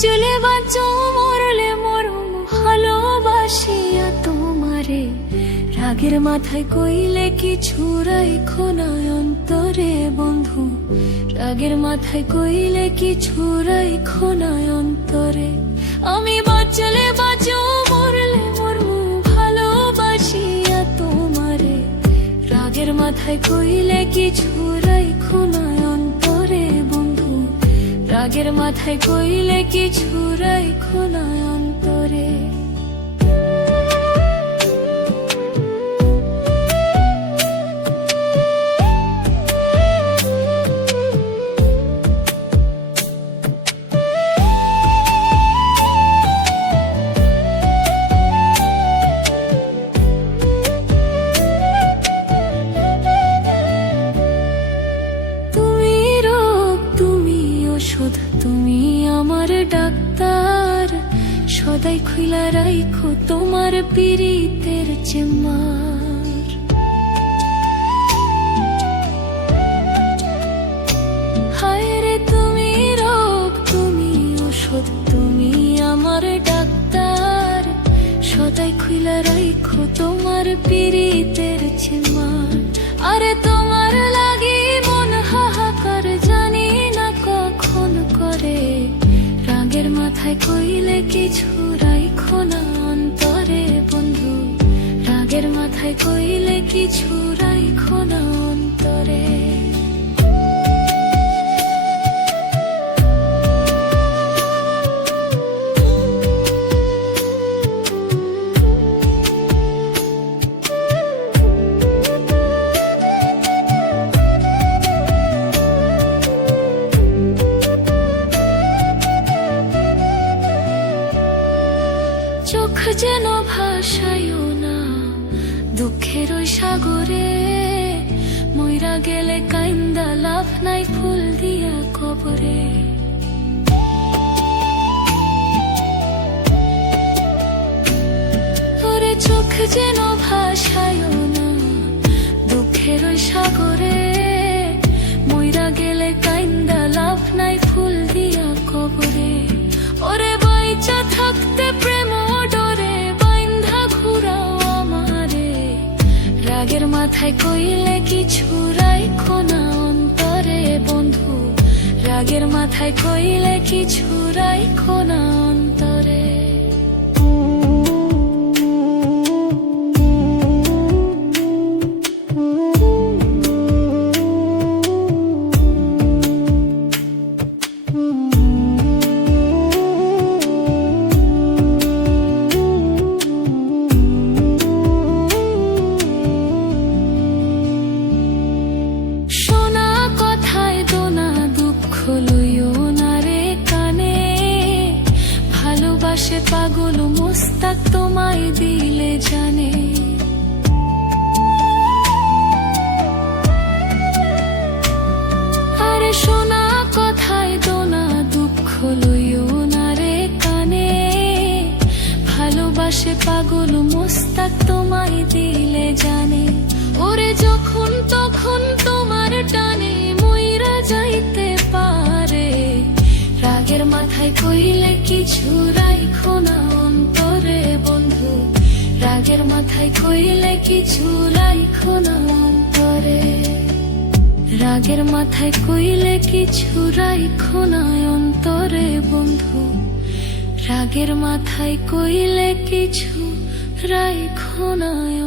বাঁচলে বাঁচো, মরলে মরম, ভালোবাসিয়া তোমারে। রাগের মাথায় কইলে কি ছুরাই খোনায় অন্তরে, বন্ধু। রাগের মাথায় কইলে কি ছুরাই খোনায় অন্তরে। আমি বাঁচলে বাঁচো, মরলে মরমু, ভালোবাসিয়া তোমারে। রাগের মাথায় কইলে কি অন্তরে বন্ধু রাগের মাথায় কইলে কিছু রাইখো না অন্তরে। সদাই খুইলা রাইখো তোমার পীড়িতের চেম্বার। হায় রে তুমি রোগ, তুমি ওষুধ, তুমি আমার ডাক্তার। সদাই খুইলা রাইখো তোমার পীড়িতের চেম্বার। আরে তোমার লাগি মন হাহাকার, জানি না কখন করে মাথায় কইলে কিছু রাইখো না অন্তরে বন্ধু। রাগের মাথায় কইলে কিছু রাইখো না অন্তরে। চোখ যেন ভাসায় না। দুঃখের ওই সাগরে ময়রা গেলে কাইন্দা লাভ নাই ফুল দিয়া কবরে। চোখ যেন ভাসায় না। দুঃখের ওই সাগরে রাগের মাথায় কইলে কিছু রাইখো না অন্তরে বন্ধু। রাগের মাথায় কইলে কিছু রাইখো না মোস্তাক তোমায় দিলে জানে। ওরে যখন তখন তোমার টানে মইরা যাইতে পারে। রাগের মাথায় কইলে কিছু রাইখো না অন্তরে বন্ধু। রাগের মাথায় কইলে কিছু রাইখো না অন্তরে। রাগের মাথায় কইলে কিছু রাইখো না অন্তরে বন্ধু। রাগের মাথায় কইলে কিছু রাইখনায়ন্তরে